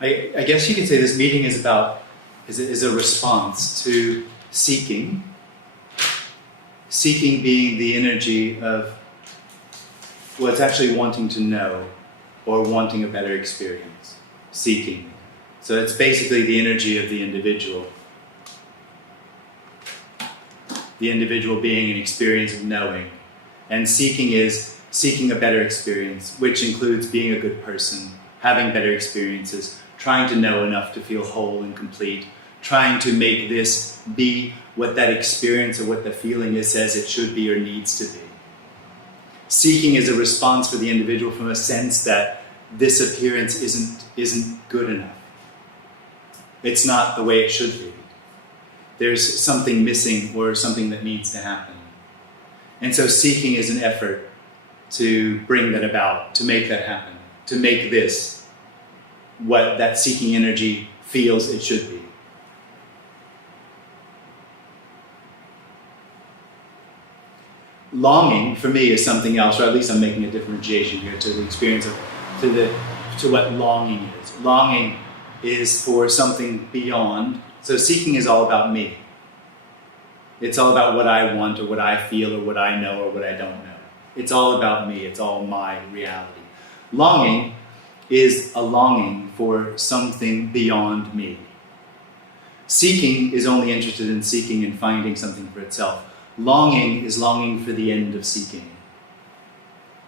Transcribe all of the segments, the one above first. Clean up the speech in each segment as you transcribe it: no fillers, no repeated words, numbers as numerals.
I guess you could say this meeting is a response to seeking. Seeking being the energy of what's actually wanting to know or wanting a better experience. Seeking. So it's basically the energy of the individual. The individual being an experience of knowing. And seeking is seeking a better experience, which includes being a good person, having better experiences, trying to know enough to feel whole and complete, trying to make this be what that experience or what the feeling is says it should be or needs to be. Seeking is a response for the individual from a sense that this appearance isn't good enough. It's not the way it should be. There's something missing or something that needs to happen. And so seeking is an effort to bring that about, to make that happen, to make this what that seeking energy feels it should be. Longing, for me, is something else, or at least I'm making a differentiation here to the experience of, to what longing is. Longing is for something beyond. So seeking is all about me. It's all about what I want or what I feel or what I know or what I don't know. It's all about me. It's all my reality. Longing is a longing for something beyond me. Seeking is only interested in seeking and finding something for itself. Longing is longing for the end of seeking.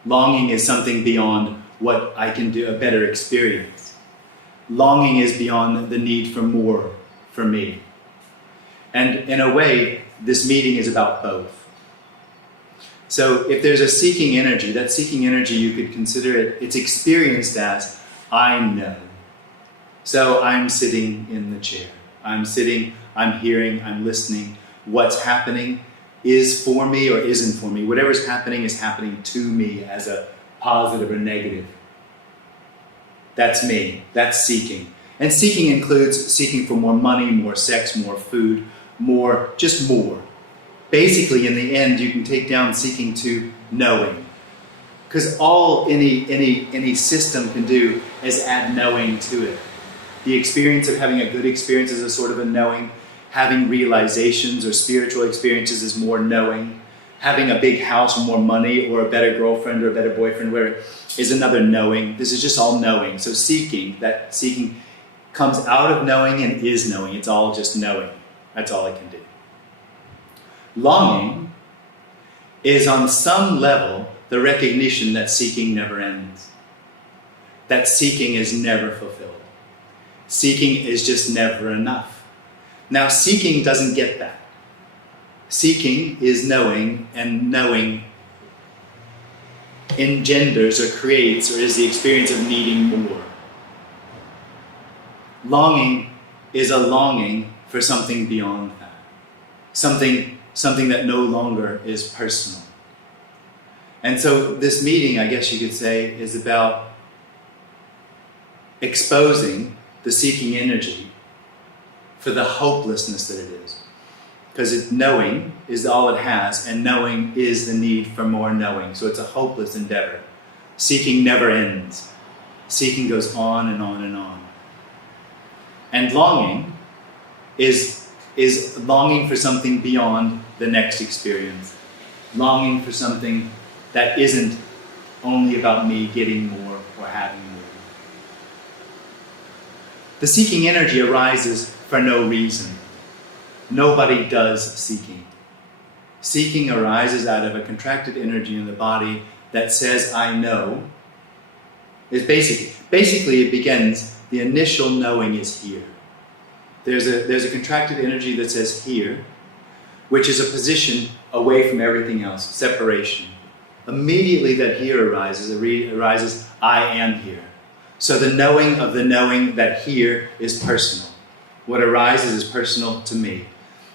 Longing is something beyond what I can do, a better experience. Longing is beyond the need for more for me. And in a way, this meeting is about both. So if there's a seeking energy, that seeking energy, you could consider it's experienced as, I know. So I'm sitting in the chair. I'm sitting, I'm hearing, I'm listening. What's happening is for me or isn't for me. Whatever's happening is happening to me as a positive or negative. That's me. That's seeking. And seeking includes seeking for more money, more sex, more food, more, just more. Basically, in the end, you can take down seeking to knowing. Because all any system can do is add knowing to it. The experience of having a good experience is a sort of a knowing. Having realizations or spiritual experiences is more knowing. Having a big house or more money or a better girlfriend or a better boyfriend is another knowing. This is just all knowing. So that seeking comes out of knowing and is knowing. It's all just knowing. That's all it can do. Longing is on some level the recognition that seeking never ends. That seeking is never fulfilled. Seeking is just never enough. Now, seeking doesn't get that. Seeking is knowing, and knowing engenders or creates or is the experience of needing more. Longing is a longing for something beyond that. Something that no longer is personal. And so this meeting, I guess you could say, is about exposing the seeking energy for the hopelessness that it is. Because knowing is all it has, and knowing is the need for more knowing. So it's a hopeless endeavor. Seeking never ends. Seeking goes on and on and on. And longing is longing for something beyond the next experience. Longing for something that isn't only about me getting more or having more. The seeking energy arises for no reason. Nobody does seeking. Seeking arises out of a contracted energy in the body that says, I know. It's basically it begins, the initial knowing is here. There's a contracted energy that says here, which is a position away from everything else, separation. Immediately that here arises, I am here. So the knowing of the knowing that here is personal. What arises is personal to me.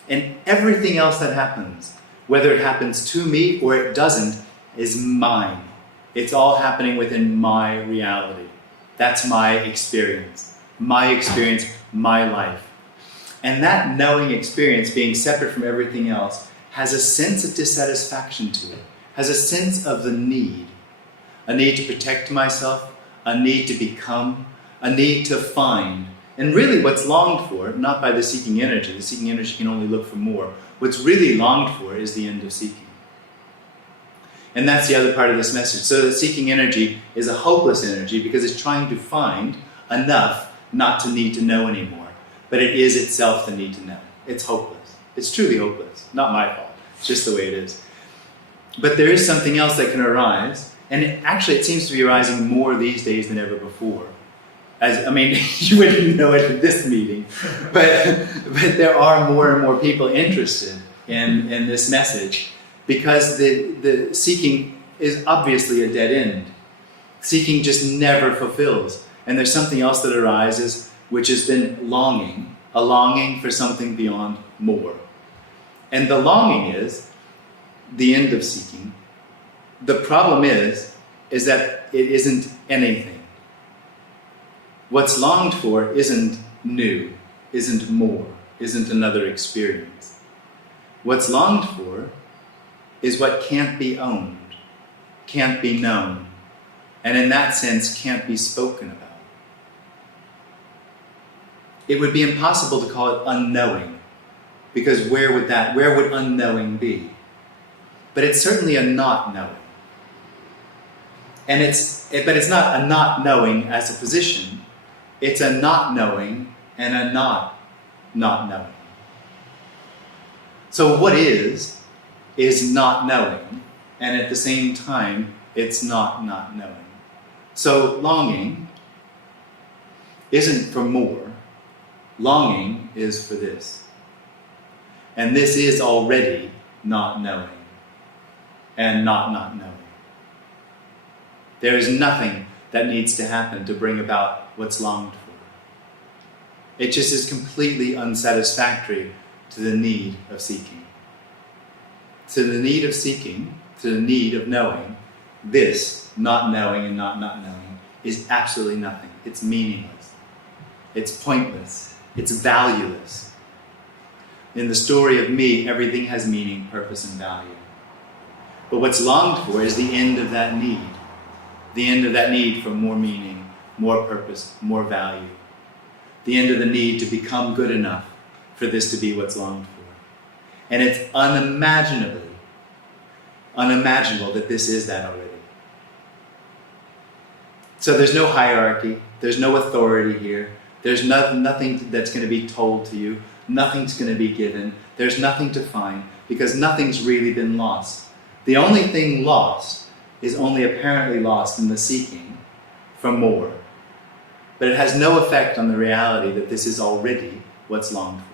And everything else that happens, whether it happens to me or it doesn't, is mine. It's all happening within my reality. That's my experience. My experience, my life. And that knowing experience, being separate from everything else, has a sense of dissatisfaction to it, has a sense of the need. A need to protect myself, a need to become, a need to find. And really what's longed for, not by the seeking energy can only look for more. What's really longed for is the end of seeking. And that's the other part of this message. So the seeking energy is a hopeless energy because it's trying to find enough not to need to know anymore. But it is itself the need to know. It's hopeless. It's truly hopeless. Not my fault. It's just the way it is. But there is something else that can arise. And it seems to be arising more these days than ever before. You wouldn't know it at this meeting. But there are more and more people interested in this message because the seeking is obviously a dead end. Seeking just never fulfills. And there's something else that arises, which is then longing, a longing for something beyond more. And the longing is the end of seeking. The problem is that it isn't anything. What's longed for isn't new, isn't more, isn't another experience. What's longed for is what can't be owned, can't be known, and in that sense can't be spoken about. It would be impossible to call it unknowing, because where would unknowing be? But it's certainly a not knowing. But it's not a not knowing as a position. It's a not knowing and a not knowing. So what is not knowing, and at the same time, it's not knowing. So longing isn't for more. Longing is for this. And this is already not knowing and not knowing. There is nothing that needs to happen to bring about what's longed for. It just is completely unsatisfactory to the need of seeking. To the need of seeking, to the need of knowing, this, not knowing and not knowing, is absolutely nothing. It's meaningless. It's pointless. It's valueless. In the story of me, everything has meaning, purpose, and value. But what's longed for is the end of that need. The end of that need for more meaning, more purpose, more value. The end of the need to become good enough for this to be what's longed for. And it's unimaginable that this is that already. So there's no hierarchy, there's no authority here, there's nothing that's going to be told to you, nothing's going to be given, there's nothing to find, because nothing's really been lost. The only thing lost is only apparently lost in the seeking for more. But it has no effect on the reality that this is already what's longed for.